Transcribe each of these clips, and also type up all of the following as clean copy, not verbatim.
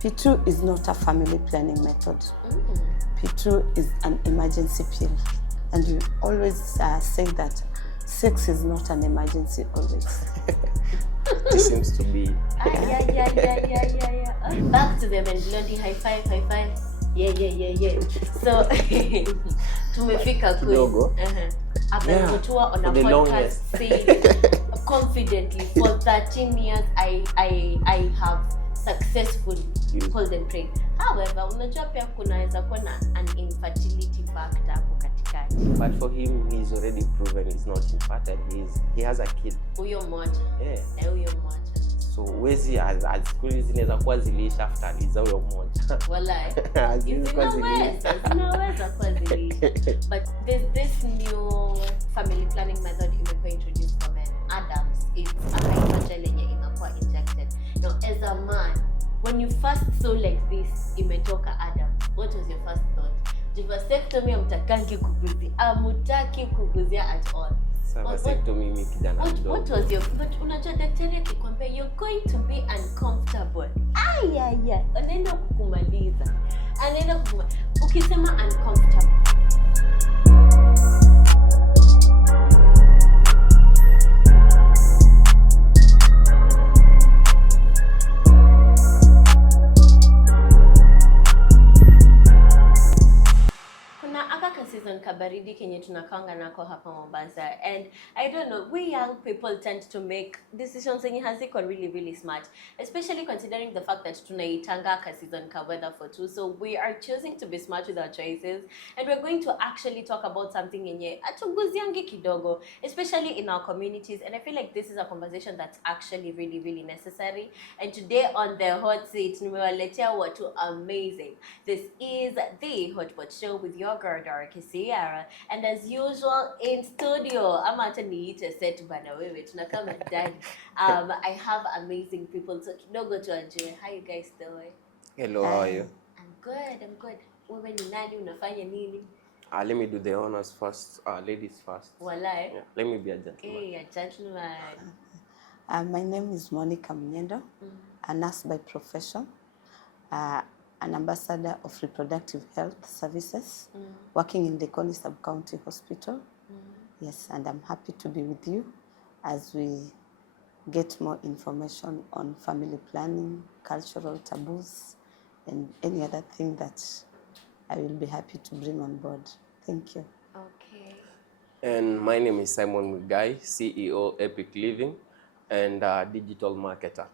P2 is not a family planning method. P2 is an emergency pill. And you always say that sex is not an emergency always. It seems to be. Yeah. Back to the Mendelodi, high five. Yeah. So, tumefika Kidogo. Abemutua on a the podcast longest. saying confidently for 13 years I have successfully pulled and prayed. However, unajua pia kunaweza kuwa na an infertility factor hapo katikati. But for him, he's already proven he's not infertile. He has a kid. Huyo mmoja. Yeah. Huyo mmoja. So wezi as kweli zinaweza kuwa zilisha after aliza huyo mmoja. Wallahi. Zinaweza kuwa zilisha. But there's this new family planning method imekuwa introduced for men. Adams, it's a hydrogel yenye inakuwa injected. Now, as a man, when you first saw like this, imetoka Adams, what was your first thought? Vasectomy amtakangi kuguzia, amutaki kuguzia at all. Vasectomy mimi kijana mdogo. What was your, but unajua daktari akikwambia you're going to be uncomfortable. Anaenda kukumaliza. Ukisema uncomfortable. Season kabaridi kenye tunakanga nako hapa Mombasa, and I don't know, we young people tend to make decisions zenye haziko really smart, especially considering the fact that tunaitanga ka season ka weather for two. So we are choosing to be smart with our choices, and we're going to actually talk about something yenye atuguziangi kidogo, especially in our communities, and I feel like this is a conversation that's actually really necessary. And today on the hot seat nimewaletea watu amazing. This is the Hotpot Show with your girl Darky Sierra, and as usual in studio, ama hata niite set bana wewe tunakama dad. I have amazing people, so kidogo tuanjue. How you guys doing? Hello, how are you? I'm good. Wewe ni nani, unafanya nini? Let me do the honors first. Ladies first. Walai. Yeah, let me be a gentleman. Hey, a gentleman. My name is Monica Mnyendo, a nurse by profession, an ambassador of reproductive health services, working in the Likoni Sub-County Hospital. Yes, and I'm happy to be with you as we get more information on family planning, cultural taboos, and any other thing that I will be happy to bring on board. Thank you. Okay. And my name is Simon Mugai, CEO Epic Living and digital marketer.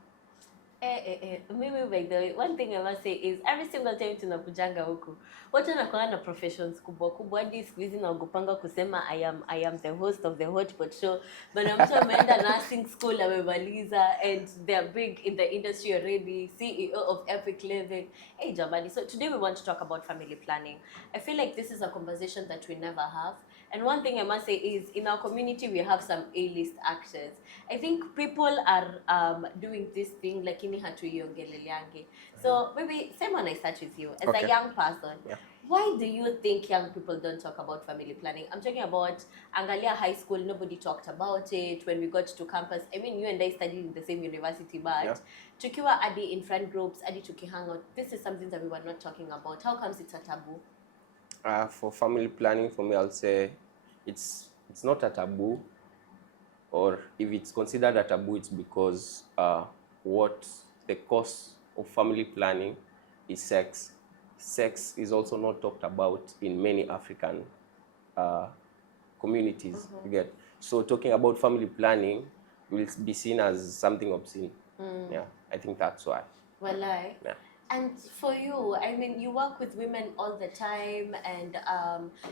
Mimi, by the way, one thing I must say is every single time tunakujanga huku watu wanakuwa na professions kubwa hadi siku hizi naogopanga kusema I am the host of the Hotpot Show, but mtu ameenda nursing school amemaliza and they're big in the industry already, CEO of Epic Living. Hey jamani, so today we want to talk about family planning. I feel like this is a conversation that we never have. And one thing I must say is, in our community, we have some A-list actors. I think people are doing this thing like ini hatuiongeleleange. So maybe Simon, I start with you as a young person. Yeah. Why do you think young people don't talk about family planning? I'm talking about Angalia High School. Nobody talked about it when we got to campus. I mean, you and I studied in the same university, but tukiwa adi in friend groups, adi tukihang out. This is something that we were not talking about. How comes it's a taboo? For family planning, for me, I'll say it's not a taboo, or if it's considered a taboo, it's because what the cause of family planning is sex. Sex is also not talked about in many African communities. You get? So talking about family planning will be seen as something obscene. Yeah, I think that's why. Walai. Yeah. And for you, I mean, you work with women all the time, and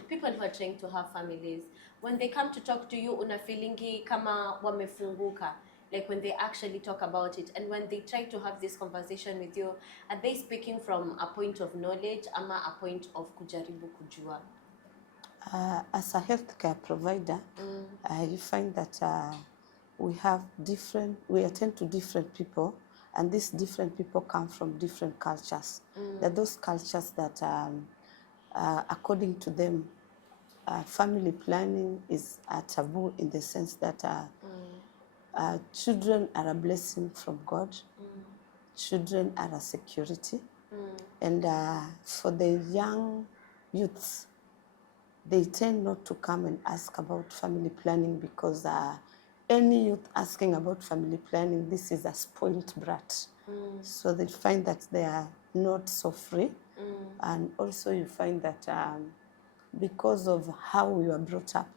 people who are trying to have families. When they come to talk to you, una feelingi kama wamefunguka, like when they actually talk about it, and when they try to have this conversation with you, are they speaking from a point of knowledge ama a point of kujaribu kujua? As a healthcare provider, you find that we attend to different people. And these different people come from different cultures. There are those cultures that, according to them, family planning is a taboo in the sense that children are a blessing from God. children are a security. And for the young youths, they tend not to come and ask about family planning because any youth asking about family planning, this is a spoiled brat. So they find that they are not so free. And also you find that because of how we were brought up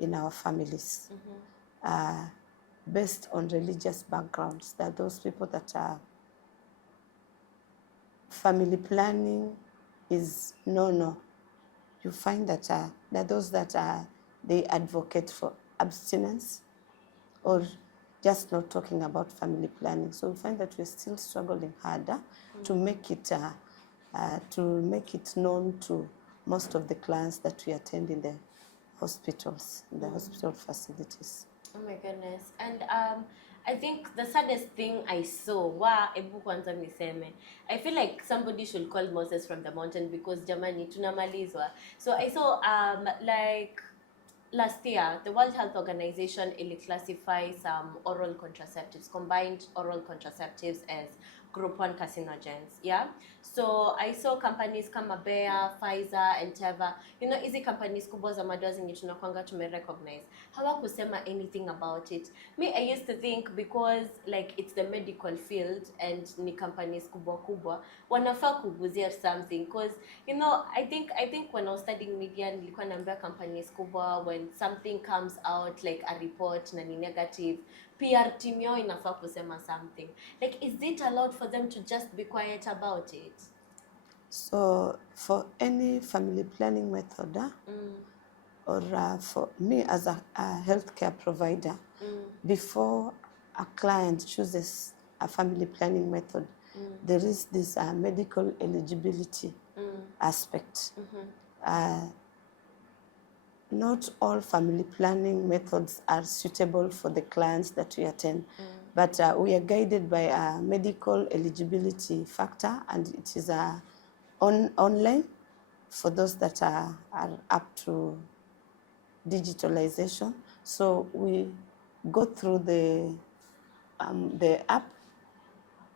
in our families, based on religious backgrounds, there are those people that are family planning is no. You find that there are those that they advocate for abstinence or just not talking about family planning. So we find that we're still struggling harder to make it known to most of the clients that we attend in the hospitals, in the hospital facilities. Oh my goodness. And I think the saddest thing I saw, I feel like somebody should call Moses from the mountain because jamani tunamalizwa. So I saw like last year, the World Health Organization classified some oral contraceptives, combined oral contraceptives as group 1 carcinogens, yeah? So I saw companies kama Bayer, Pfizer, and Teva, you know, hizi companies kubwa za madawa zenye tunakwanga tumerecognize. Hawakusema anything about it. Me, I used to think because like it's the medical field and ni companies kubwa, wanafaa kuguzia something. Because, you know, I think when I was studying media, nilikuwa naambia companies kubwa, when something comes out like a report na ni negative, PR team yao inafaa kusema something. Like, is it allowed for them to just be quiet about it? So for any family planning method, or for me as a healthcare provider, before a client chooses a family planning method, there is this medical eligibility aspect. Not all family planning methods are suitable for the clients that we attend, but we are guided by a medical eligibility factor, and it is online for those that are up to digitalization. So we go through the app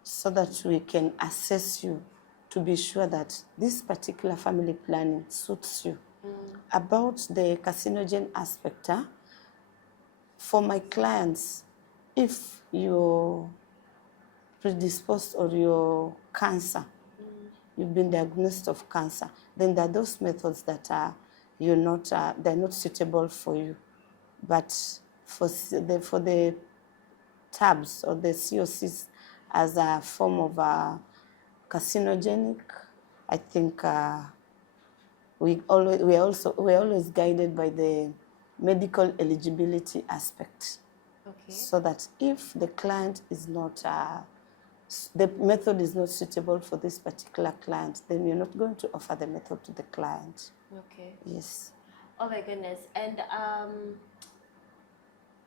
so that we can assess you to be sure that this particular family planning suits you. About the carcinogen aspect, for my clients, if you're predisposed or you're cancer, you've been diagnosed of cancer, then there are those methods that they're not suitable for you. But for the tabs or the COCs as a form of carcinogenic, I think we're always guided by the medical eligibility aspect. Okay. So that if the client is not, the method is not suitable for this particular client, then we're not going to offer the method to the client. Okay. Yes. Oh my goodness. And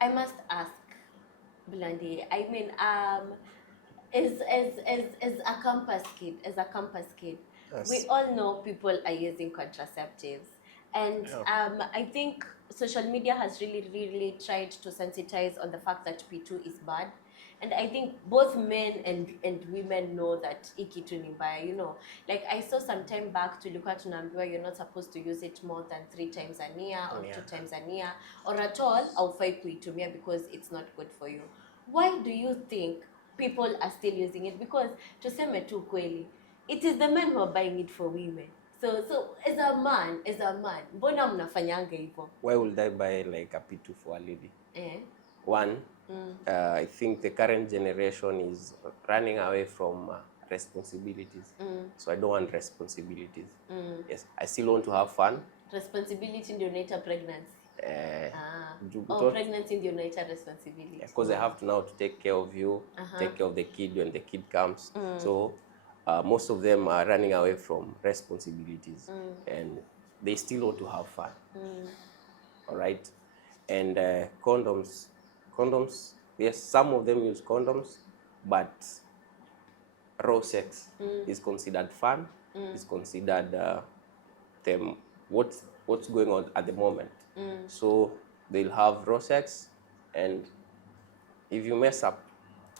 I must ask, Blondie, I mean, as a campus kid, yes, we all know people are using contraceptives. And I think social media has really tried to sensitize on the fact that P2 is bad. And I think both men and women know that ikitu ni mbaya, you know. Like I saw some time back tulikuwa tunaambiwa you're not supposed to use it more than 3 times a year or 2 times a year or at all haufai kuitumia because it's not good for you. Why do you think people are still using it? Because tuseme tu kweli, it is the men who are buying it for women. So as a man, mbona mnafanyanga hivyo? Why would I buy like a P2 for a lady? One, I think the current generation is running away from responsibilities. So I don't want responsibilities. Yes, I still want to have fun. Responsibility ndio unaita pregnancy. Pregnancy ndio unaita responsibility. Because I have to now to take care of you, take care of the kid when the kid comes. So most of them are running away from responsibilities, and they still want to have fun. All right, and condoms, yes, some of them use condoms, but raw sex is considered fun, is considered what's going on at the moment. So they'll have raw sex, and if you mess up,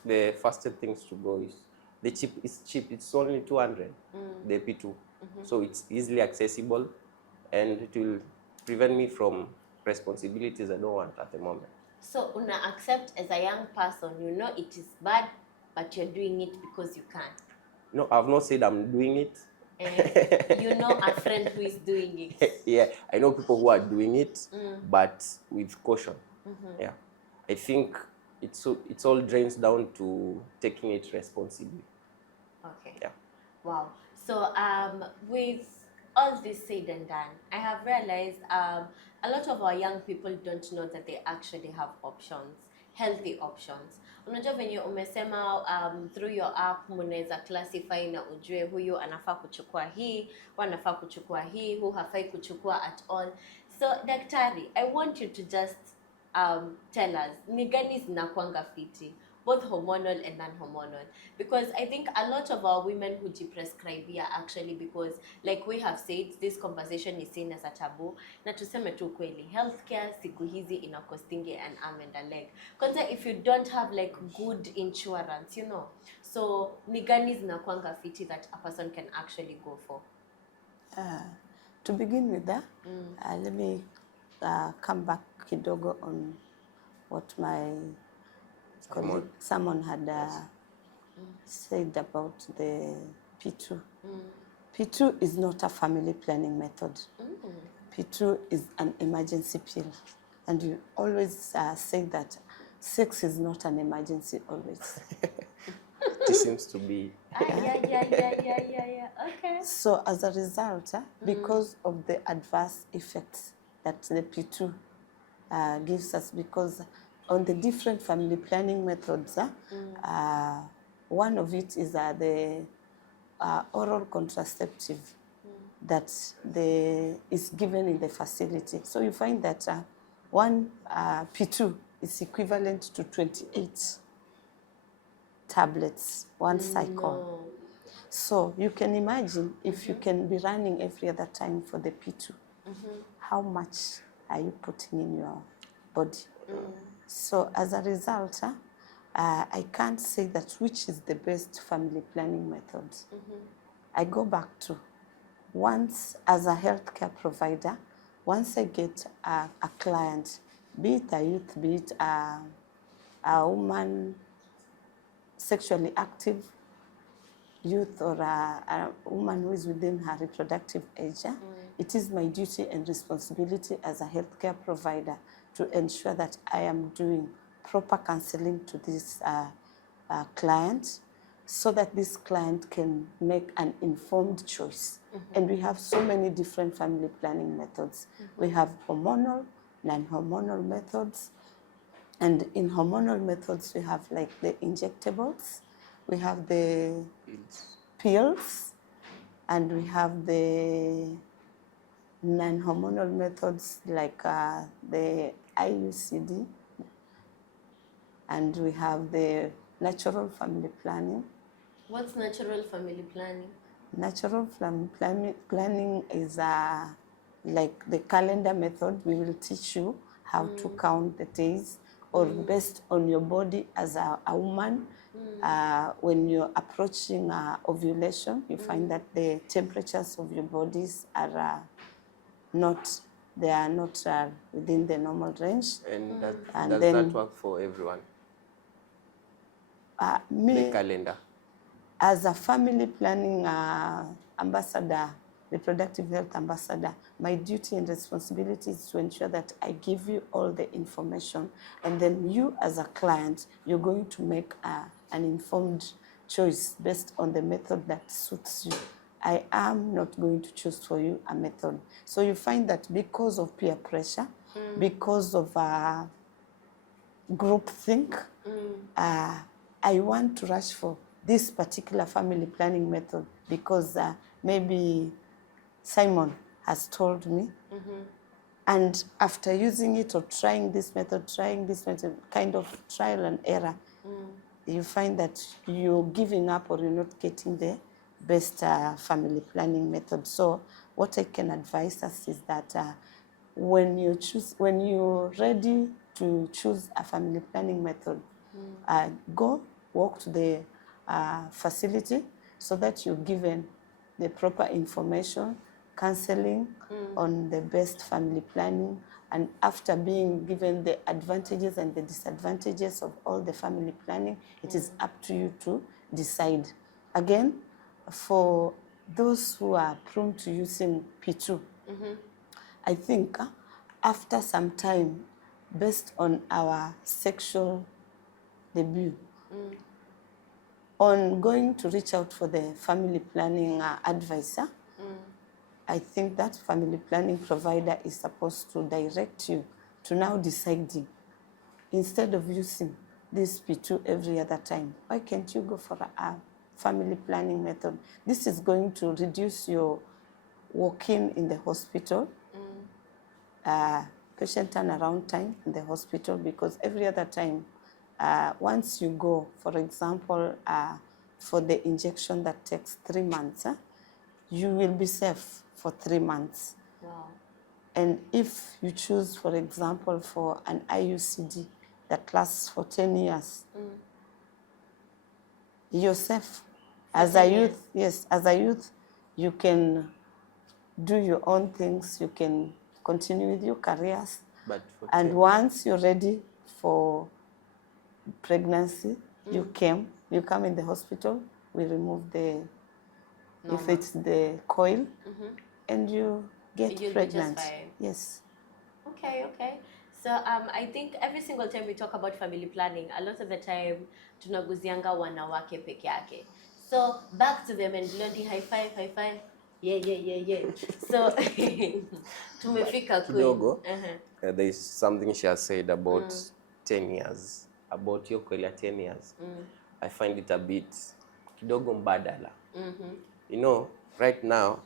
the fastest things to go is the chip is cheap. It's only 200, the P2. So it's easily accessible, and it will prevent me from responsibilities I don't want at the moment. So una accept as a young person, you know it is bad, but you're doing it because you can. No, I've not said I'm doing it. You know a friend who is doing it. Yeah, I know people who are doing it, but with caution. Yeah, I think it all drains down to taking it responsibly. Okay. Yeah. Wow. So with all this said and done, I have realized a lot of our young people don't know that they actually have options, healthy options. Unajua venye umesema through your app mnaweza classify na ujue huyu anafaa kuchukua hii, wanafaa kuchukua hii, hu hafai kuchukua at all. So daktari, I want you to just tell us ni gani zinakuanga fiti, both hormonal and non-hormonal, because I think a lot of our women who prescribe here actually, because like we have said, this conversation is seen as a taboo. Na tuseme tu kweli, healthcare siku hizi ina costingi an arm and a leg. Kwanza if you don't have like good insurance, you know, so ni gani zinakuanga fiti that a person can actually go for? To begin with that, let me come back kidogo on what my colleague, someone had said about the P2. P2 is not a family planning method. P2 is an emergency pill. And you always say that sex is not an emergency always. It seems to be. Yeah. Okay. So as a result, because of the adverse effects that the P2 gives us, because on the different family planning methods, one of it is the oral contraceptive that is given in the facility. So you find that one P2 is equivalent to 28 tablets, one cycle. No. So you can imagine if you can be running every other time for the P2, how much are you putting in your body? So as a result, I can't say that which is the best family planning method. I go back to once as a healthcare provider, once I get a client, be it a youth, be it a woman, sexually active youth, or a woman who is within her reproductive age, it is my duty and responsibility as a healthcare provider to ensure that I am doing proper counseling to this client, so that this client can make an informed choice. And we have so many different family planning methods. We have hormonal, non-hormonal methods. And in hormonal methods, we have like the injectables, we have the pills, and we have the non-hormonal methods like the IUCD, and we have the natural family planning. What's natural family planning? Natural family planning is like the calendar method. We will teach you how to count the days, or based on your body as a woman. When you're approaching ovulation, you find that the temperatures of your bodies are not within the normal range. And And does then, that work for everyone? The calendar. As a family planning ambassador, reproductive health ambassador, my duty and responsibility is to ensure that I give you all the information, and then you as a client, you're going to make an informed choice based on the method that suits you. I am not going to choose for you a method. So you find that because of peer pressure, because of groupthink, I want to rush for this particular family planning method because maybe Simon has told me. And after using it or trying this method, kind of trial and error, you find that you're giving up or you're not getting the best family planning method. So what I can advise us is that when you're ready to choose a family planning method, go walk to the facility so that you're given the proper information, counseling on the best family planning, and after being given the advantages and the disadvantages of all the family planning, it is up to you to decide. Again, for those who are prone to using P2, I think after some time, based on our sexual debut, on going to reach out for the family planning advisor, I think that family planning provider is supposed to direct you to now deciding, instead of using this P2 every other time, why can't you go for a family planning method? This is going to reduce your walk-in in the hospital, patient turnaround time in the hospital, because every other time, once you go, for example, for the injection that takes 3 months, you will be safe for 3 months. Wow. And if you choose, for example, for an IUCD that lasts for 10 years, you're safe. As a youth, yes, as a youth, you can do your own things, you can continue with your careers. But for And 10 once you're ready for pregnancy, you come in the hospital, we remove the, if it's the coil, and you get You'll be pregnant. just fine. Yes. Okay, okay. So I think every single time we talk about family planning, a lot of the time tunaguzianga wanawake peke yake. So back to them and Blondie, high five, high five. Yeah. So tumefika kidogo, queen. there is something she has said about 10 years, about your career 10 years. I find it a bit kidogo mbadala. You know, right now,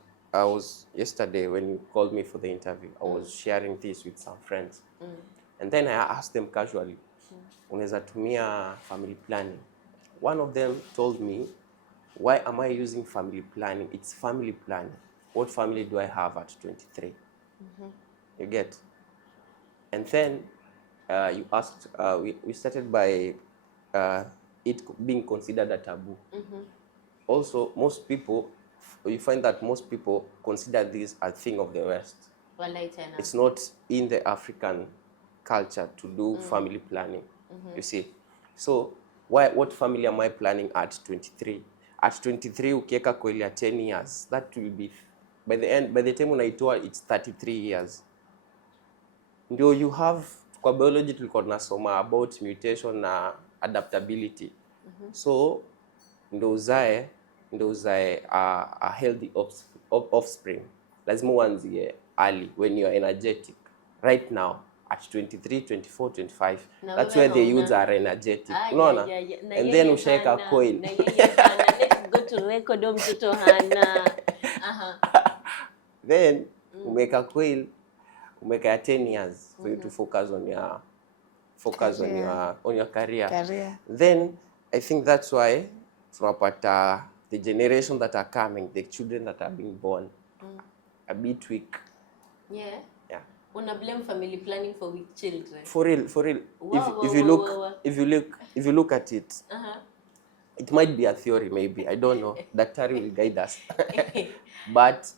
yesterday when you called me for the interview, I was sharing this with some friends. And then I asked them casually, unaweza tumia family planning? One of them told me, why am I using family planning? It's family planning. What family do I have at 23? You get? And then you asked, we started by it being considered a taboo. Also, most people, you find that most people consider this a thing of the West. It's not in the African culture to do family planning, you see. So, what family am I planning at 23? At 23, ukieka koilia 10 years, that will be, by the time unaitoa, it's 33 years. Ndio you have, kwa biology tulikuwa tunasoma about mutation na adaptability. So, ndo uzae a healthy offspring. Lazima uanzie early when you are energetic. Right now, at 23, 24, 25, that's where the youths are energetic. Unaona? And then ushaeka coil. Let's go to record mtoto hana. Then umeka coil, umeka 10 years for you to focus on your career. Then I think that's why tunapata the generation that are coming, the children that are being born, a bit weak. Yeah. Una blame family planning for weak children. For real. If you look at it, it might be a theory, maybe, I don't know. Daktari will guide us. But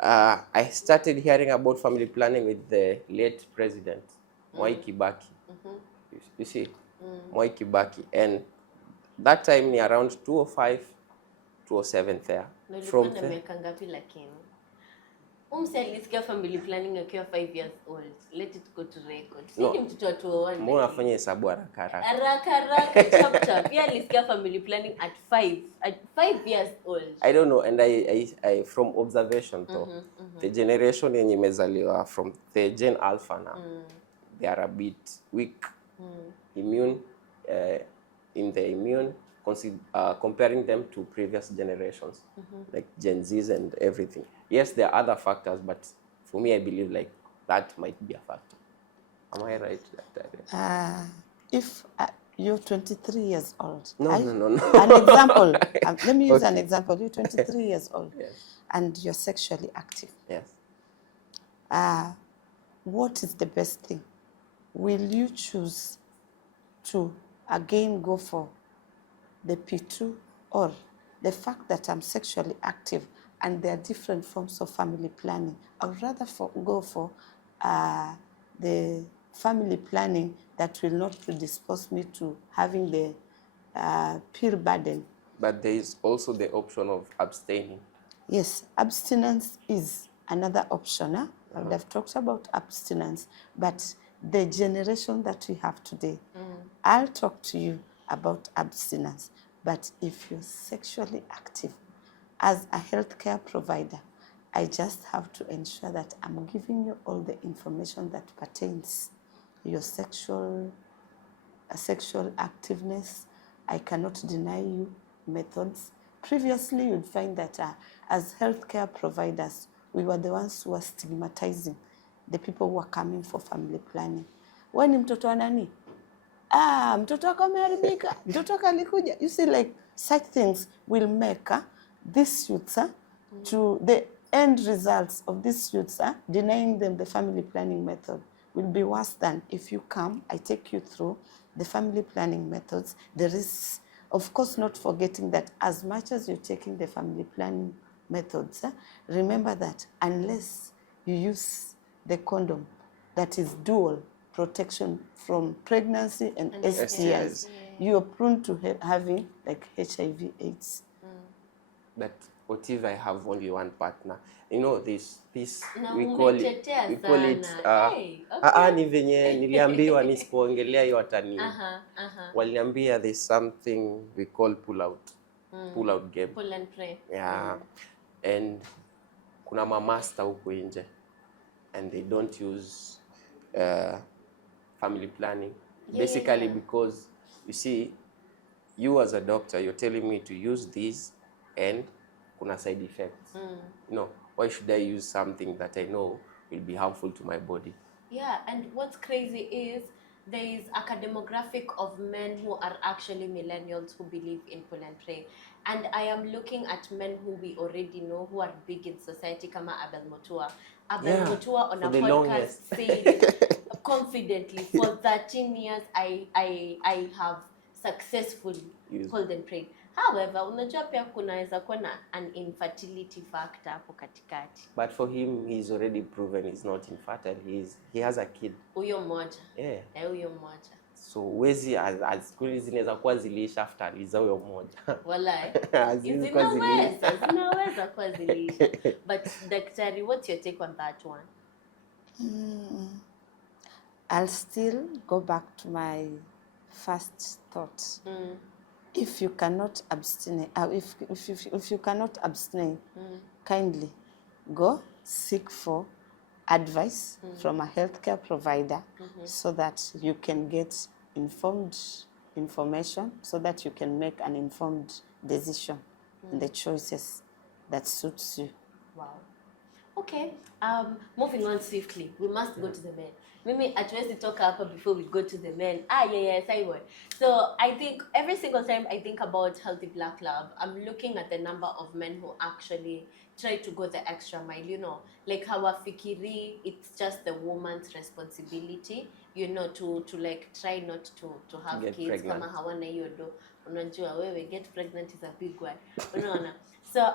I started hearing about family planning with the late president, Mwai Kibaki. You see, Mwai Kibaki, and that time ni around 205, 207 there. From there. Alisikia family planning akiwa 5 years old. Let it go to record. No. Sisi mtoto atuone. Mbona afanye hesabu haraka? Haraka chap. Pia alisikia family planning at 5 years old. I don't know, and I from observation though, the generation yenye imezaliwa from the Gen Alpha now, they are a bit weak, immune, in the immune, comparing them to previous generations, like Gen Zs and everything. Yes, there are other factors, but for me, I believe like that might be a factor. Am I right? If you're 23 years old. No. An example. Let me use an example. You're 23 years old, yes, and you're sexually active. Yes. What is the best thing? Will you choose to again go for the P2 or the fact that I'm sexually active and there are different forms of family planning, I would rather go for the family planning that will not predispose me to having the pill burden. But there is also the option of abstaining. Yes, abstinence is another option. Huh? I would have talked about abstinence, but the generation that we have today, I'll talk to you about abstinence. But if you're sexually active, as a healthcare provider, I just have to ensure that I'm giving you all the information that pertains to your sexual activeness. I cannot deny you methods. Previously, you'd find that as healthcare providers, we were the ones who were stigmatizing the people who were coming for family planning. When mtoto wa nani? Mtoto wako ameharibika, mtoto wako alikuja. You see, like, such things will make these youths to the end results of these youths denying them the family planning method will be worse than if you come, I take you through the family planning methods. There is, of course, not forgetting that as much as you're taking the family planning methods, remember that unless you use the condom that is dual protection from pregnancy and STIs, you're prone to having like HIV/AIDS. But what if I have only one partner? You know, this Na we call it umetetea Hey, okay. ni venye niliambiwa nisipoongelea hiyo watani. Waliambia there's something we call pull out game. Pull and pray. Yeah. And kuna mamasta huko nje and they don't use family planning. Basically because you see, you as a doctor, you're telling me to use these and kuna side effects. No, why should I use something that I know will be harmful to my body? Yeah, and what's crazy is there is a demographic of men who are actually millennials who believe in pull and pray. And I am looking at men who we already know who are big in society, kama Abel Mutua. Abel Mutua on a podcast said confidently, for 13 years I have successfully pulled and prayed. However, unajua pia kunaweza kuwa na an infertility factor hapo katikati. But for him, he's already proven he's not infertile. He has a kid. Huyo mmoja. Yeah. Huyo mmoja. So wezi as kweli zinaweza kuwa ziliisha after aliza huyo mmoja. Walai. Zinaweza kuwa ziliisha. But daktari, what's your take on that one? I'll still go back to my first thought. If you cannot abstain, if you cannot abstain, kindly go seek for advice from a healthcare provider so that you can get informed information, so that you can make an informed decision in the choices that suits you. Wow. Okay. Moving on swiftly, we must go to the men. Mimi hatuwezi talk hapa before we go to the men. Simon. So I think every single time I think about Healthy Black Lab, I'm looking at the number of men who actually try to go the extra mile, you know, like hawafikiri it's just the woman's responsibility, you know, to like try not to have get kids pregnant. kama hawana hiyo do. Unajua wewe get pregnant is a big one. Unaona. So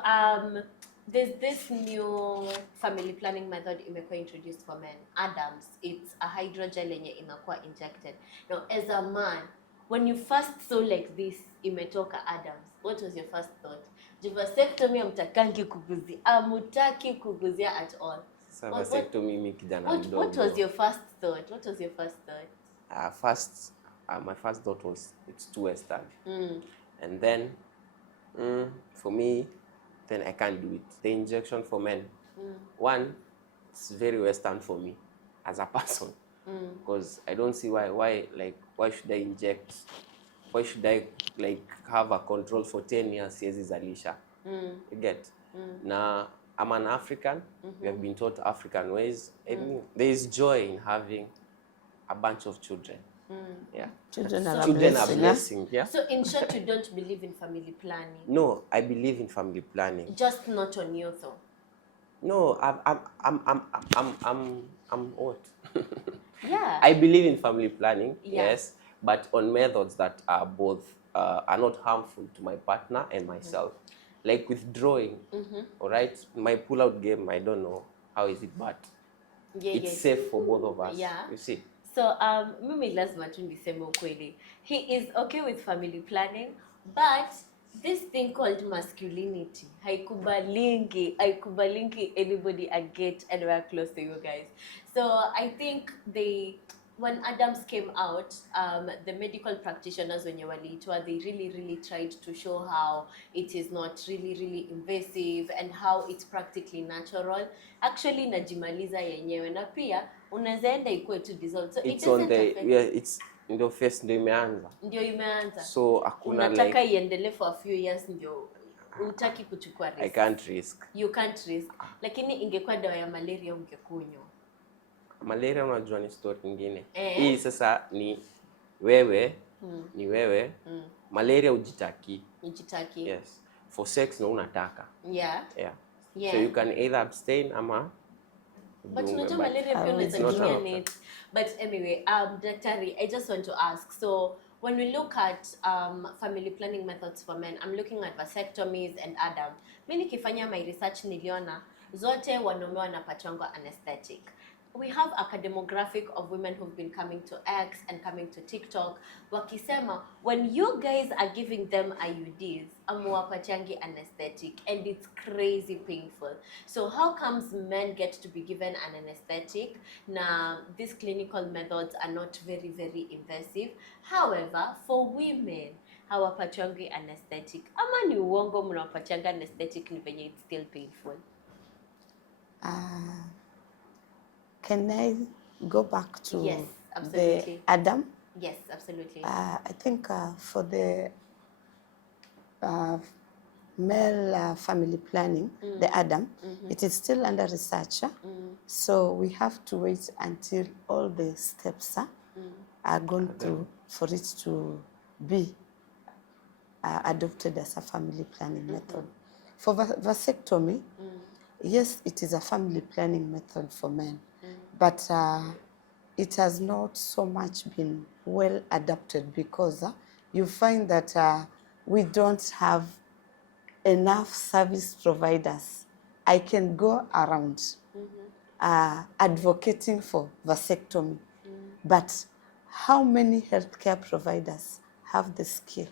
there's this new family planning method imekuwa introduced for men, Adams. It's a hydrogel yenye inakuwa injected. Now, as a man, when you first saw like this imetoka Adams, what was your first thought? Vasectomy amtakangi kuguzia, amutaki kuguzia at all. So vasectomy mimi kijana mdogo. What was your first thought? My first thought was it's too western. And then for me, then I can't do it. The injection for men, one, it's very western for me as a person, because I don't see why should I inject? Why should I like have a control for 10 years? Yes, Alisha. You get? Now I'm an African. We have been taught African ways, and there is joy in having a bunch of children. Yeah. Children are a blessing. Yeah. So in short, you don't believe in family planning? No, I believe in family planning. Just not on you though. No, I'm what? Yeah. I believe in family planning, Yeah. yes, but on methods that are both are not harmful to my partner and myself. Like withdrawing, all right? My pull-out game, I don't know how is it, but it's safe for both of us. Yeah. You see. So mimi lazima tu niseme ukweli. He is okay with family planning, but this thing called masculinity haikubalingi anybody get anywhere close to you guys. So I think when Adams came out, the medical practitioners when they really tried to show how it is not really invasive and how it's practically natural. Actually najimaliza yenyewe na pia unaweza enda ikuwe to dissolve. So it's on the it's ndio first ndio imeanza. So hakuna unataka iendelee for a few years ndio utaki kuchukua risk. I can't risk. You can't risk. Lakini ingekuwa dawa ya malaria ungekunywa. Malaria unajua ni story nyingine. Hii sasa ni wewe malaria ujitaki. Yes. For sex no unataka. Yeah. So you can either abstain ama but unajua malaria pia unaweza it. But anyway, Daktari, I just want to ask, so when we look at family planning methods for men, I'm looking at vasectomies and Adam. Mimi nikifanya my research niliona zote wanaume wanapatiwa anesthetic. We have a demographic of women who've been coming to X and coming to TikTok. Wakisema, when you guys are giving them IUDs, amuwapatiangi anesthetic, and it's crazy painful. So how comes men get to be given an anesthetic? Now, these clinical methods are not very invasive. However, for women, hawapatiangi anesthetic. Ama ni uongo mnawapatianga anesthetic ni venye it's still painful? Can I go back to yes, absolutely. the Adam? Yes, absolutely. I think for the male family planning, the Adam, it is still under research. So we have to wait until all the steps are gone through for it to be adopted as a family planning method. For vasectomy, yes, it is a family planning method for men. But it has not so much been well adapted because you find that we don't have enough service providers. I can go around advocating for vasectomy, but how many healthcare providers have the skill?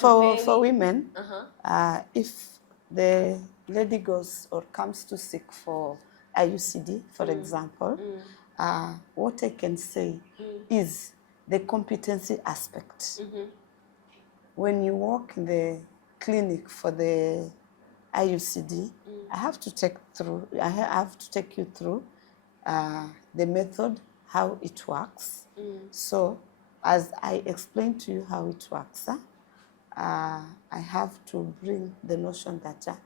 For women, if the lady goes or comes to seek for IUCD, for example, what I can say is the competency aspect. When you walk in the clinic for the IUCD, I have to take you through the method, how it works. So, as I explain to you how it works, I have to bring the notion that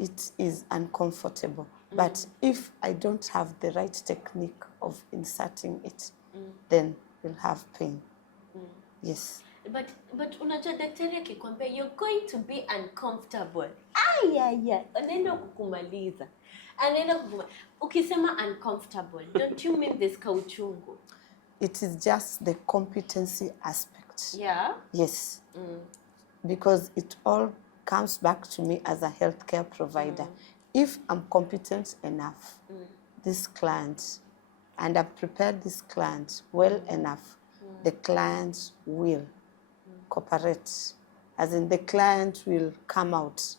it is uncomfortable. But if I don't have the right technique of inserting it, then you'll have pain. Yes. But unajua daktari akikwambia you're going to be uncomfortable. Anaenda kukumaliza. Ukisema uncomfortable, don't you mean this kauchungu? It is just the competency aspect. Yeah? Yes. Because it all comes back to me as a healthcare provider. If I'm competent enough, this client, and I've prepared this client well enough, the client will cooperate. As in, the client will come out,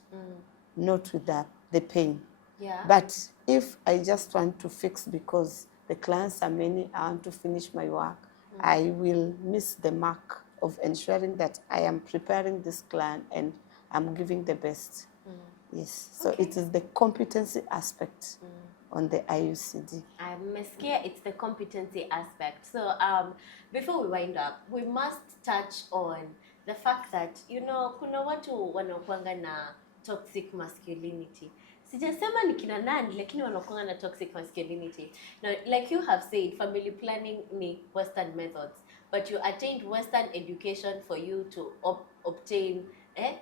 not with the pain. Yeah. But if I just want to fix because the clients are many, I want to finish my work, I will miss the mark of ensuring that I am preparing this client and I'm giving the best. Yes, so it is the competency aspect on the IUCD. Meskia, it's the competency aspect. So before we wind up, we must touch on the fact that, kuna watu wanakuanga na toxic masculinity. Sijasema ni kina nani, lakini wanakuanga na toxic masculinity. Now, like you have said, family planning ni Western methods, but you attained Western education for you to obtain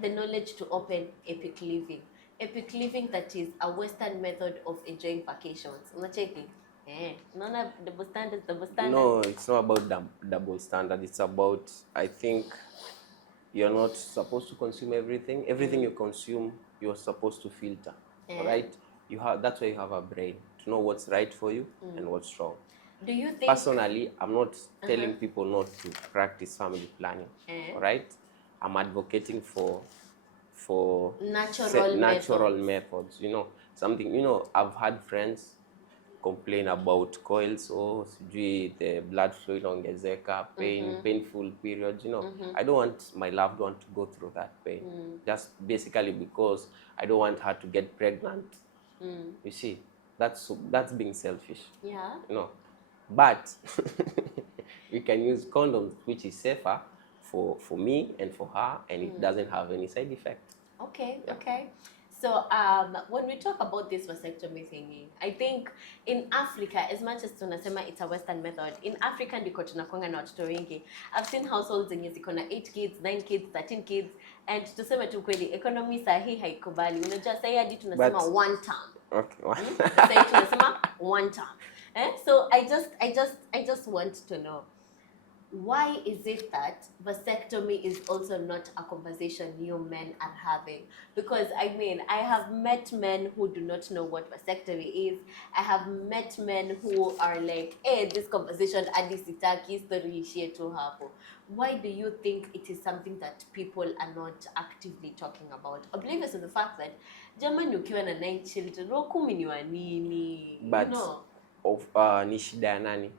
the knowledge to open epic living. Epic living, that is a Western method of enjoying vacations. Unacheki? Unaona double standards. No, it's not about double standard. It's about, I think, you're not supposed to consume everything. Everything you consume, you're supposed to filter. Yeah. All right? That's why you have a brain to know what's right for you and what's wrong. Do you think Personally, I'm not telling people not to practice family planning. All right? I'm advocating for natural methods. You know, something. You know, I've had friends complain about coils or the blood flow inaongezeka, painful periods. You know, I don't want my loved one to go through that pain. Just basically because I don't want her to get pregnant. You see, that's being selfish. Yeah. You know, but we can use condoms, which is safer for me and for her, and it doesn't have any side effect. Okay, okay. So when we talk about this vasectomy thingy, I think in Africa, as much as tunasema it's a Western method, in Africa ndiko tunakwanga na watoto wengi. I've seen households zenye ziko na 8 kids, 9 kids, 13 kids, and tuseme tu kweli, economy sahi haikubali. Unajua sahi hadi tunasema one term. Okay. Sahi tunasema one term. So I just want to know, why is it that vasectomy is also not a conversation you men are having? Because I mean, I have met men who do not know what vasectomy is. I have met men who are like, hey, this conversation adi sitaki, story ishie tu hapo. Why do you think it is something that people are not actively talking about? Oblivious to the fact that jamani ukiwa na 9 children, kumi ni wa nini? But you know? Ni shida ya nani?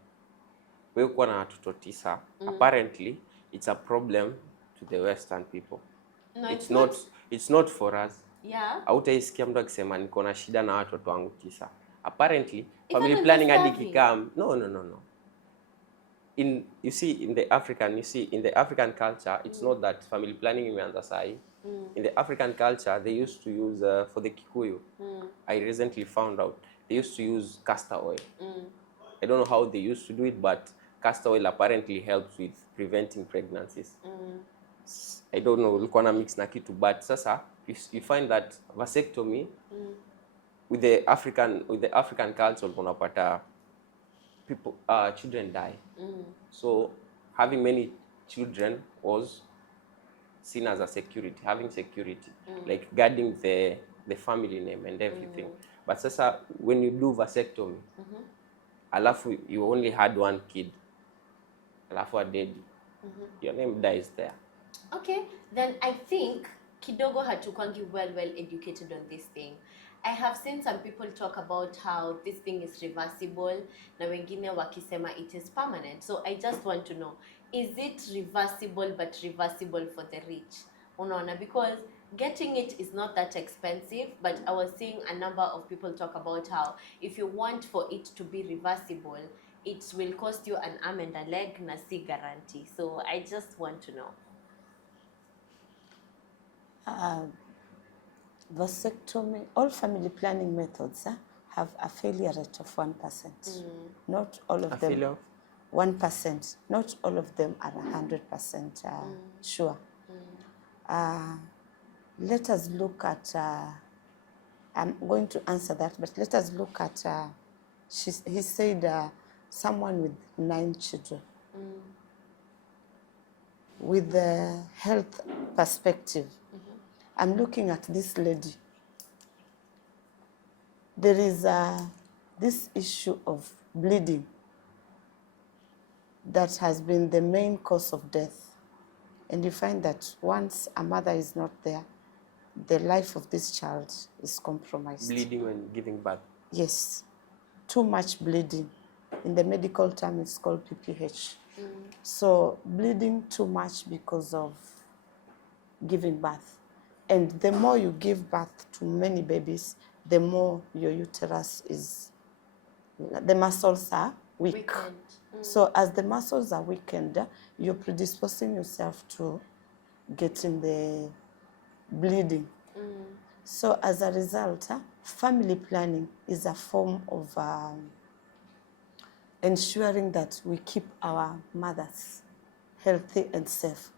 Wewe kuwa na watoto 9, apparently it's a problem to the Western people. No, it's not for us. Yeah. Hautaisikia mtu akisema niko na shida na watoto wangu 9. Apparently family planning hadi kikam. No. In the African culture, it's not that family planning imeanza sahi. In the African culture, they used to use for the Kikuyu. I recently found out they used to use castor oil. I don't know how they used to do it, but castor oil apparently helps with preventing pregnancies. I don't know, ulikuwa na mix na kitu, but sasa you find that vasectomy with the African culture unapata people children die. So having many children was seen as a security, having security, like guarding the family name and everything. But sasa when you do vasectomy, alafu you only had 1 kid, alafu a dead, your name dies there. Okay, then I think kidogo hatukwangi well educated on this thing. I have seen some people talk about how this thing is reversible, na wengine wakisema it is permanent. So I just want to know, is it reversible but reversible for the rich? Unaona, because getting it is not that expensive, but I was seeing a number of people talk about how if you want for it to be reversible, it will cost you an arm and a leg na si guarantee. So I just want to know. Vasectomy, all family planning methods have a failure rate of 1%. Not all of them. Failure? 1%. Not all of them are 100% sure. Let us look at, I'm going to answer that, but let us look at, he said someone with 9 children. With the health perspective, I'm looking at this lady. There is this issue of bleeding that has been the main cause of death. And you find that once a mother is not there, the life of this child is compromised. Bleeding when giving birth? Yes. Too much bleeding. In the medical term, it's called PPH. So bleeding too much because of giving birth. And the more you give birth to many babies, the more your uterus is, the muscles are weak. So as the muscles are weakened, you're predisposing yourself to getting the bleeding. So as a result, family planning is a form of ensuring that we keep our mothers healthy and safe,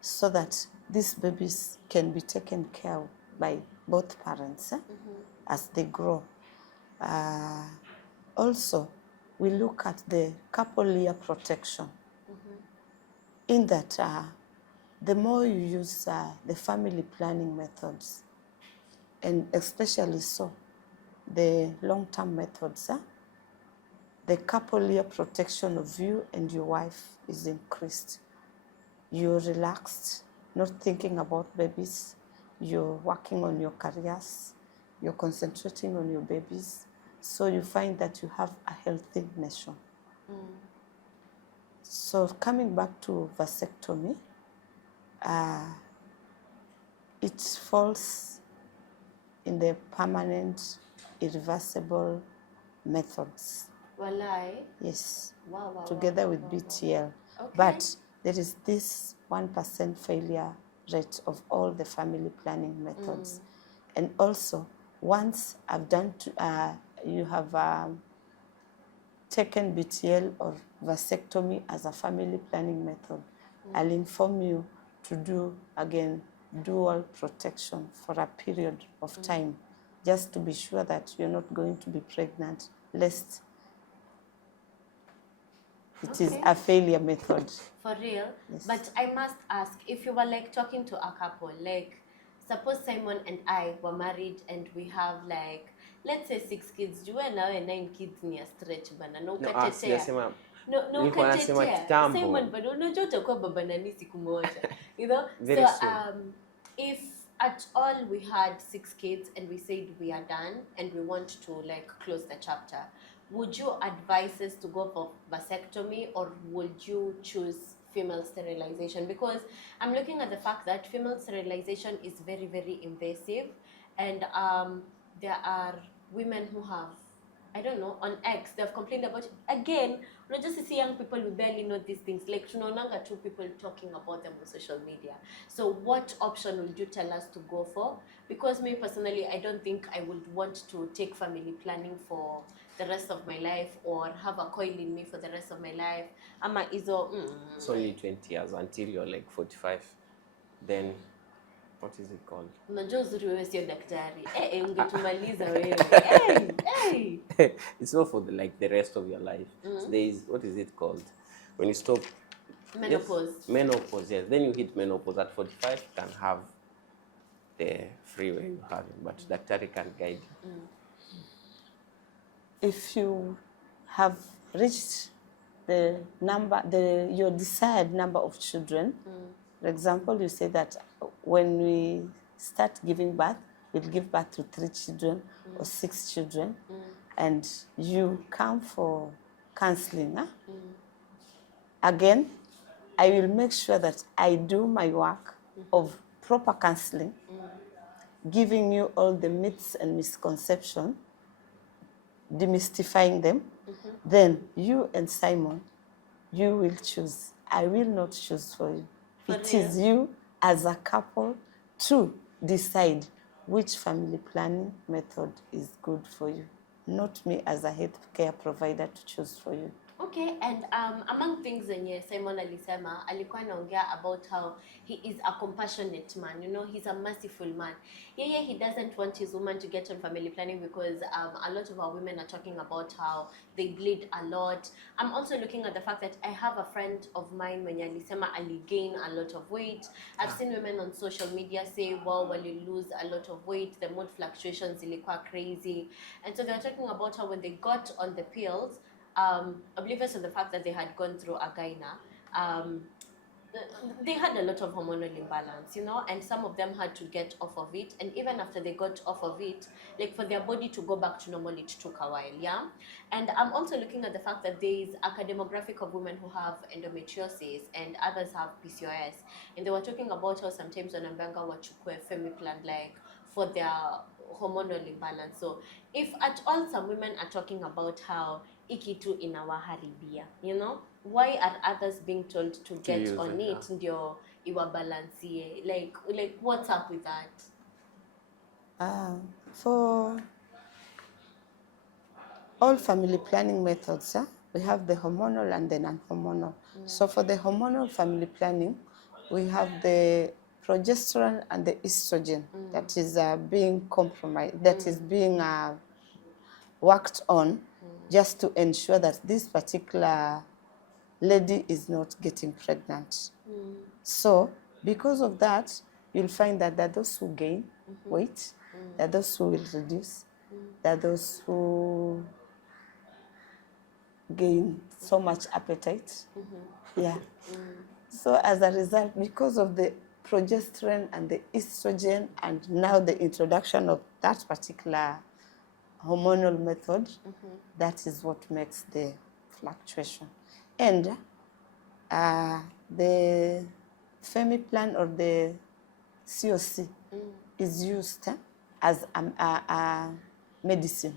so that these babies can be taken care of by both parents as they grow. Also, we look at the couple year protection in that the more you use the family planning methods, and especially so, the long-term methods, the couple year protection of you and your wife is increased. You're relaxed, not thinking about babies. You're working on your careers. You're concentrating on your babies. So you find that you have a healthy nation. So coming back to vasectomy, it falls in the permanent, irreversible methods. Walai. Yes. Wow, Together with BTL. Okay. But there is this 1% failure rate of all the family planning methods. And also, once I've done, you have taken BTL or vasectomy as a family planning method, I'll inform you to do, again, dual protection for a period of time, just to be sure that you're not going to be pregnant, lest it is a failure method. For real? Yes. But I must ask, if you were like talking to a couple, like suppose Simon and I were married and we have like, let's say 6 kids, you and now 9 kids ni a stretch bana. No, sijasema no nilikuwa nasema katetea. kitambo. Simon bado unajua utakuwa baba nani siku moja. You know? Very so soon. if at all we had 6 kids and we said we are done and we want to like close the chapter, would you advise us to go for vasectomy or would you choose female sterilization? Because I'm looking at the fact that female sterilization is very, very invasive, and there are women who have, I don't know, on X, they've complained about it. Again, not just see young people who barely know these things, like tunaonanga two people talking about them on social media. So what option would you tell us to go for? Because me personally, I don't think I would want to take family planning for the rest of my life or have a coil in me for the rest of my life. Ama izo, It's only 20 years until you're like 45. Then, what is it called? Unajua uzuri wewe sio daktari. Ungetumaliza wewe. Hey. It's not for the rest of your life. So there is, what is it called? When you stop Menopause. Yes, menopause, yes. Then you hit menopause at 45, you can have the free way you have it, but daktari can guide you. If you have reached the number, your desired number of children, for example, you say that when we start giving birth, we'll give birth to 3 children or 6 children, and you come for counseling. Again, I will make sure that I do my work of proper counseling, giving you all the myths and misconceptions, demystifying them. Then you and Simon, you will choose. I will not choose for you. It is you as a couple to decide which family planning method is good for you, not me as a healthcare provider to choose for you. Okay, and among things zenye Simon alisema, alikuwa anaongea about how he is a compassionate man, you know, he's a merciful man. Yeah, he doesn't want his woman to get on family planning because a lot of our women are talking about how they bleed a lot. I'm also looking at the fact that I have a friend of mine when alisema aligain a lot of weight. I've seen women on social media say, wow, well, you lose a lot of weight, the mood fluctuations ilikuwa crazy. And so they were talking about how when they got on the pills, oblivious to the fact that they had gone through a gyna, they had a lot of hormonal imbalance, you know, and some of them had to get off of it. And even after they got off of it, like for their body to go back to normal, it took a while, yeah? And I'm also looking at the fact that there is a demographic of women who have endometriosis and others have PCOS. And they were talking about how sometimes when Ambanga wachukue family plan, like for their hormonal imbalance. So if at all some women are talking about how ikitu inawaharibia, you know, why are others being told to get on it ndio iwabalansie? Like what's up with that? For all family planning methods, we have the hormonal and the non-hormonal. So for the hormonal family planning, we have the progesterone and the estrogen that is being compromised, that is being worked on just to ensure that this particular lady is not getting pregnant. So because of that, you'll find that there are those who gain weight, there are those who will reduce, there are those who gain so much appetite. Yeah. So as a result, because of the progesterone and the estrogen and now the introduction of that particular hormonal method, that is what makes the fluctuation. And the FemiPlan or the COC is used as a medicine.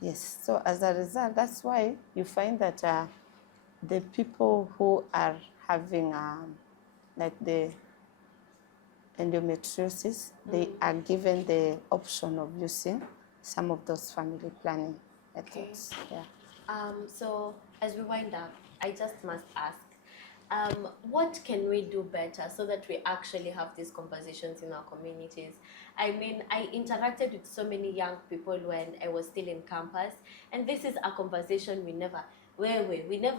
Yes, so as a result, that's why you find that the people who are having like the endometriosis, they are given the option of using some of those family planning methods. Okay. Yeah. So as we wind up, I just must ask, what can we do better so that we actually have these conversations in our communities? I mean, I interacted with so many young people when I was still in campus, and this is a conversation we never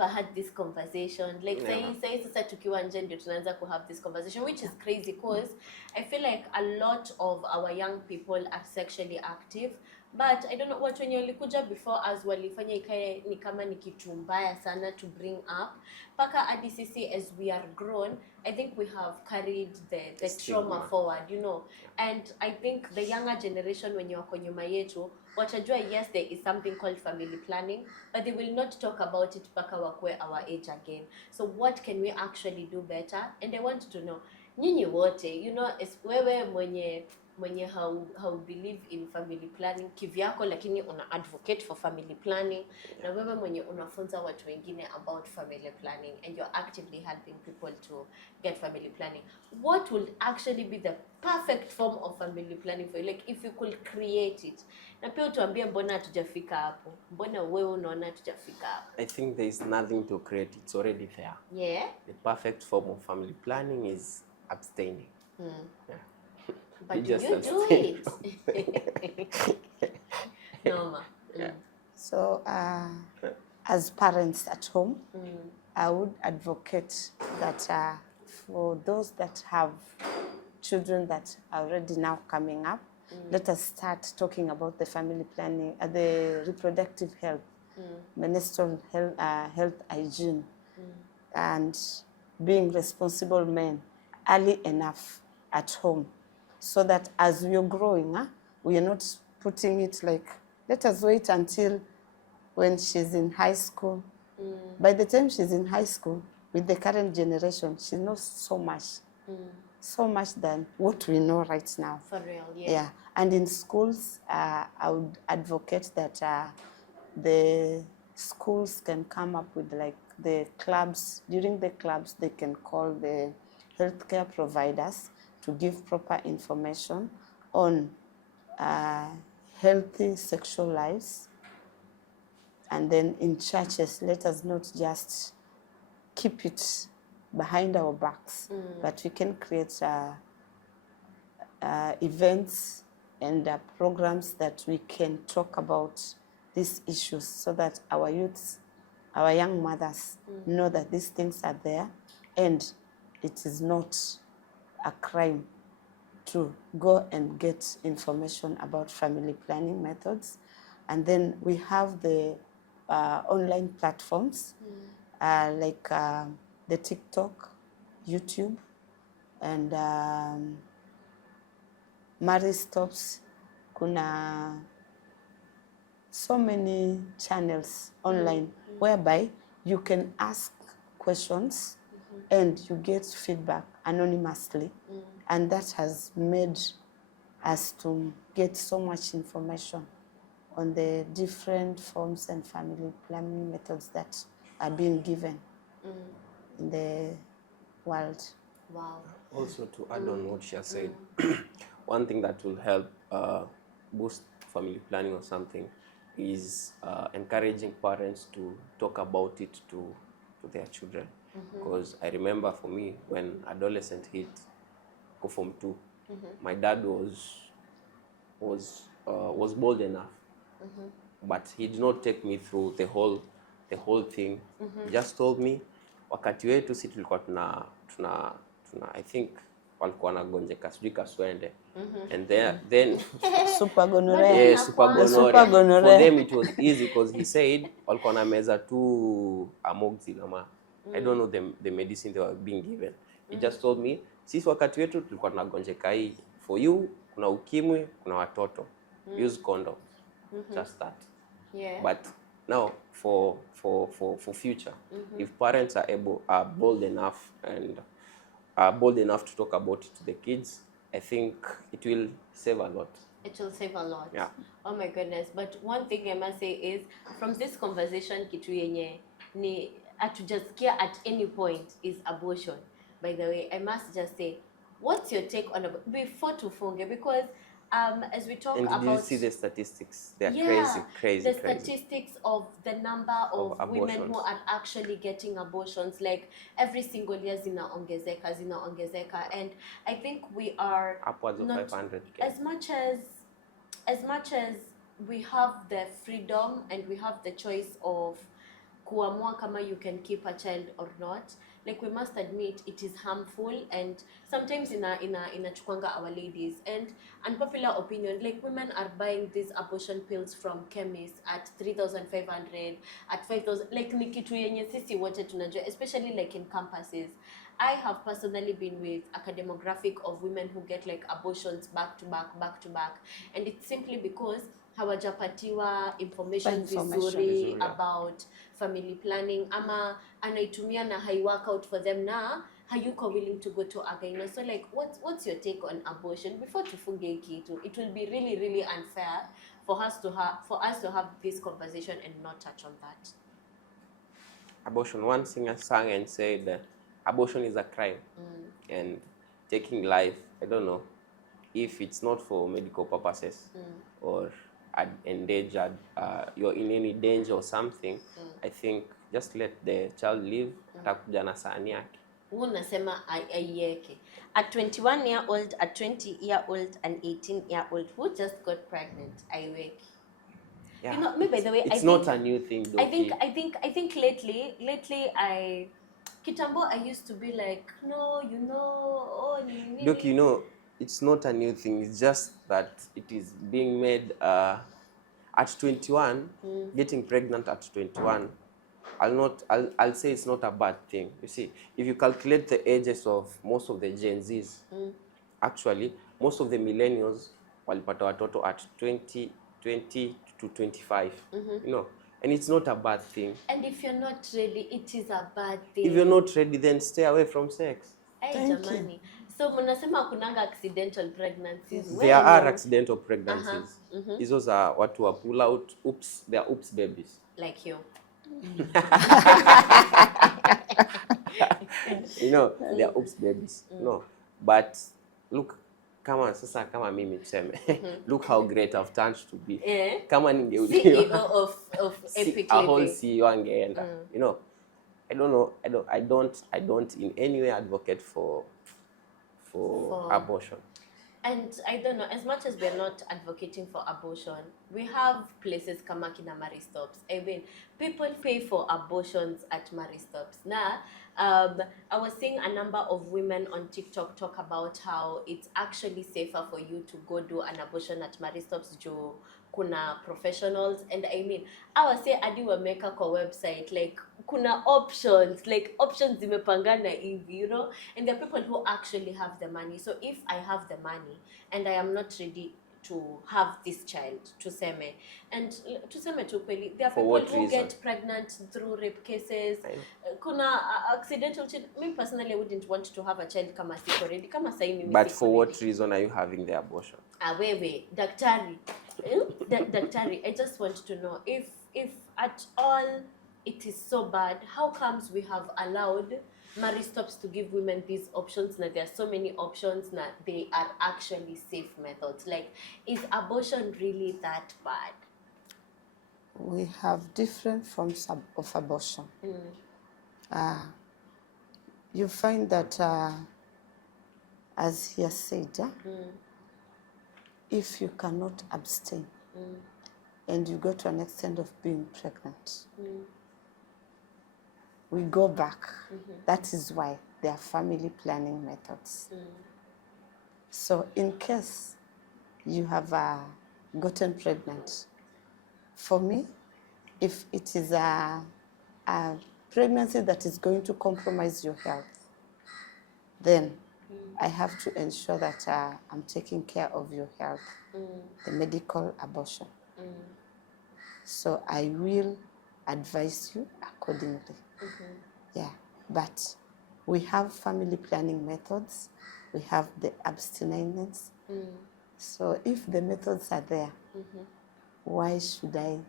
had this conversation. Like say sasa tukiwa nje ndio tunaanza to have this conversation, which is crazy because I feel like a lot of our young people are sexually active, but I don't know what wenye walikuja before us walifanya ikae ni kama ni kitu mbaya sana to bring up. Paka hadi sisi as we are grown, I think we have carried the trauma forward, you know. And I think the younger generation wenye wako nyuma yetu watajua yes there is something called family planning, but they will not talk about it paka wakwe our age again. So what can we actually do better? And I want to know, nyinyi wote, you know, wewe mwenye how believe in family planning kivyako, lakini una advocate for family planning, na wewe mwenye unafunza watu wengine about family planning and you're actively helping people to get family planning, what would actually be the perfect form of family planning for you? Like if you could create it. Na pia tuambie mbona hatujafika hapo, mbona wewe unaona hatujafika hapo? I think there is nothing to create, it's already there. Yeah. The perfect form of family planning is abstaining. Yeah. But You do just you do abstain. it? No, ma. Yeah. So as parents at home, I would advocate that for those that have children that are already now coming up, let us start talking about the family planning, the reproductive health, menstrual health hygiene, and being responsible men early enough at home, so that as we are growing, we are not putting it like, let us wait until when she's in high school. By the time she's in high school, with the current generation, she knows so much. So much than what we know right now. For real, yeah. Yeah, and in schools, I would advocate that the schools can come up with like the clubs. During the clubs, they can call the healthcare providers to give proper information on healthy sexual lives. And then in churches, let us not just keep it behind our backs, but we can create events and programs that we can talk about these issues, so that our youths, our young mothers know that these things are there, and it is not a crime to go and get information about family planning methods. And then we have the online platforms like the TikTok, YouTube, and Mary Stops. Kuna so many channels online whereby you can ask questions and you get feedback anonymously, and that has made us to get so much information on the different forms and family planning methods that are being given in the world. Wow. Also, to add on what she has said, one thing that will help boost family planning or something is encouraging parents to talk about it to their children. Because I remember for me, when adolescent hit, Form 2, my dad was bold enough, but he did not take me through the whole thing. He just told me, wakati wetu si tulikuwa na I think walikuwa wanagonjeka sijui kaswende and then Super gonorrhea. yeah, super The super gonorrhea. gonorrhea. For them it was easy because he said walikuwa na meza tu amoxicillin ama I don't know the medicine they were being given. He just told me sisi wakati wetu tulikuwa tunagonjeka hii, for you kuna ukimwi, kuna watoto, use condom, just that. Yeah. But now for future, if parents are bold enough and are bold enough to talk about it to the kids, I think it will save a lot. It will save a lot. Yeah. Oh my goodness. But one thing I must say is, from this conversation, kitu yenye ni atujasikia at any point is abortion. By the way, I must just say, what's your take on before tufunge? Because as we talk And about... did you see the statistics? They are crazy. The statistics of the number of women who are actually getting abortions, like every single year zinaongezeka. And I think we are upwards of 500. As much as we have the freedom and we have the choice of kuamua kama you can keep a child or not, like we must admit it is harmful, and sometimes inachukwanga our ladies. And unpopular opinion, like women are buying these abortion pills from chemists at 3,500, at 5,000, like ni kitu yenye sisi wote tunajua, especially like in campuses. I have personally been with a demographic of women who get like abortions back to back, and it's simply because hawajapatiwa information vizuri about family planning, ama anaitumia na hai work out for them na hayuko willing to go to a gyno. So like what's your take on abortion before tufunge kitu? It will be really unfair for us to have this conversation and not touch on that. Abortion, one singer sang and said that abortion is a crime, and taking life, I don't know if it's not for medical purposes or endangered, you're in any danger or something. I think just let the child live. Atakuja na sahani yake. Unasema aiweke. At 21-year-old, at 20-year-old, and 18-year-old who just got pregnant, aiweke. Yeah. You know, me by the way, it's not a new thing though. I think lately kitambo I used to be like, no, you know, oh, look, you know, it's not a new thing. It's just that it is being made at 21. Getting pregnant at 21, I'll say it's not a bad thing. You see, if you calculate the ages of most of the Gen Zs, actually most of the millennials walipata watoto at 20 to 25. You know, and it's not a bad thing. And if you're not ready, it is a bad thing. If you're not ready, then stay away from sex. Hey, jamani. So mnasema kunanga accidental pregnancies. There are accidental pregnancies. Those are what to pull out. Oops, they are oops babies. Like you. You know, they are oops babies. No, but look, kama mimi tuseme, look how great I've turned to be. Kama CEO of Epic a whole Living. CEO angeenda. You know, I don't in any way advocate for abortion. And I don't know, as much as we're not advocating for abortion, we have places kama kina Mari Stops. I mean, people pay for abortions at Mari Stops. Now, I was seeing a number of women on TikTok talk about how it's actually safer for you to go do an abortion at Mari Stops jo kuna professionals. And I mean, I was say adi wameka kwa website, like kuna options zimepangana hivi, you know, and there are people who actually have the money. So if I have the money and I am not ready to have this child, tuseme tu kweli, there are people who get pregnant through rape cases, kuna accidental child. Me personally, I wouldn't want to have a child kama siko ready, kama sai mimi. But for what reason are you having the abortion? Wewe daktari, daktari, I just want to know if at all it is so bad, how comes we have allowed Mari Stops to give women these options? Now there are so many options now, they are actually safe methods. Like, is abortion really that bad? We have different forms of abortion. You find that, as he has said, if you cannot abstain and you go to an extent of being pregnant, we go back. That is why their family planning methods. So in case you have gotten pregnant, for me, if it is a pregnancy that is going to compromise your health, then I have to ensure that I'm taking care of your health, the medical abortion. So I will advise you accordingly. Yeah, but we have family planning methods. We have the abstinence. So if the methods are there, why should I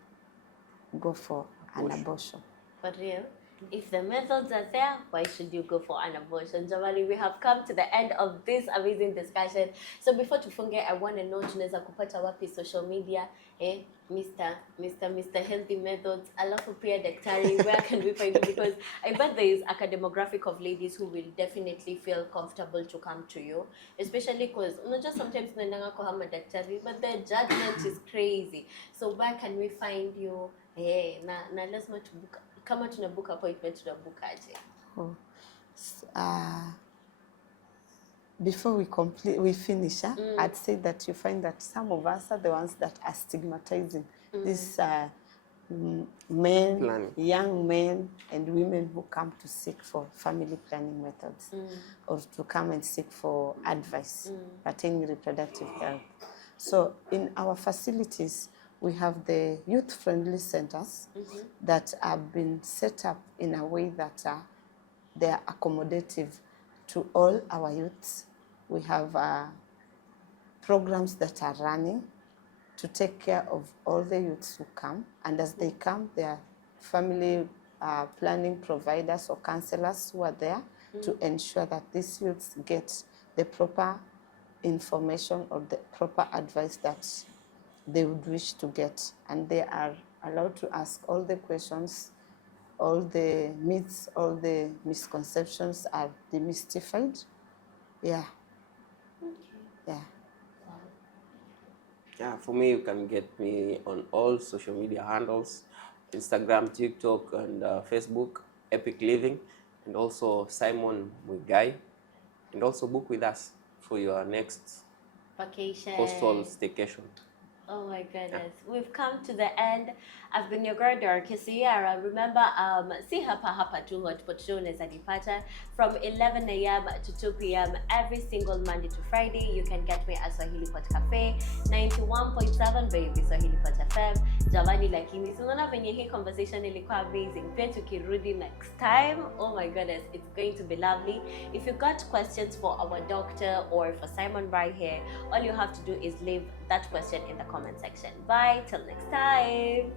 go for an abortion? For real? If the methods are there, why should you go for an abortion? Jamali, we have come to the end of this amazing discussion. So before tufunge, I want to know tunaweza kupata wapi social media, Mr. Healthy Methods, alafu pia daktari, where can we find you? Because I bet there is a demographic of ladies who will definitely feel comfortable to come to you, especially because not just sometimes tunaendanga kwa daktari, but the judgment is crazy. So where can we find you? Na lazima tubuka. Kama tunabook appointment, tunabukaje? Before we finish, I'd say that you find that some of us are the ones that are stigmatizing these men, young men and women who come to seek for family planning methods or to come and seek for advice pertaining reproductive health. So in our facilities, we have the youth-friendly centers that have been set up in a way that they are accommodative to all our youths. We have programs that are running to take care of all the youths who come. And as they come, there are family planning providers or counselors who are there to ensure that these youths get the proper information or the proper advice that they would wish to get, and they are allowed to ask all the questions, all the myths, all the misconceptions are demystified. Yeah. Yeah. Yeah, for me, you can get me on all social media handles, Instagram, TikTok, and Facebook, Epic Living, and also Simon Muigai, and also book with us for your next Vacation. coastal staycation. Oh my goodness, we've come to the end. I've been your girl, Dorcas Sierra. Remember, Thee Hotpot Show unaweza from 11 a.m. to 2 p.m. every single Monday to Friday. You can get me at Swahili Pot Cafe, 91.7 baby Swahili Pot FM. Jamani lakini, unaona venye hii conversation ilikuwa amazing. Pia tukirudi next time, oh my goodness, it's going to be lovely. If you got questions for our doctor or for Simon right here, all you have to do is leave that question in the comment section. Bye, till next time.